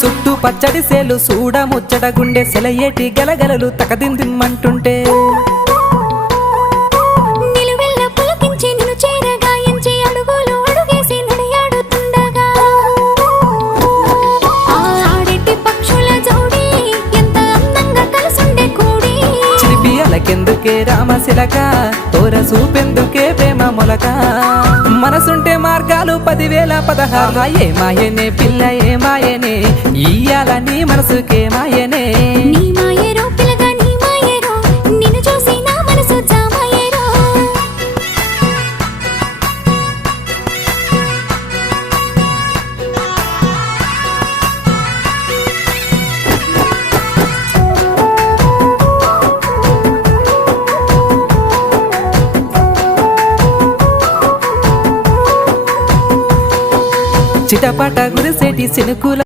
చుట్టూ పచ్చడి సేలు చూడ ముచ్చట గుండె సెలయేటి గలగలలు తకదిందిమ్మంటుంటే నిలువెల్ల పులకించి నిన్ను చేరగాయించి అడుగులు అడుగేసి నడియాడుతుండగా ఆడేటి పక్షుల జోడి ఎంత అందంగా కలుసుండే కూడి చిలిపి అలకెందుకే రామశిలక తోర చూపెందుకే ప్రేమ మొలక మనసుంటే మార్గాలు 10,016 ఏ మాయనే పిల్ల ఏ మాయనే ఇయ్యాల నీ మనసుకే మాయనే నీ మాయేరో పిల్లగా నీ మాయేరో నిన్ను చూసి నా మనసు జామాయేరో చిటపట గురిసేటి సినుకుల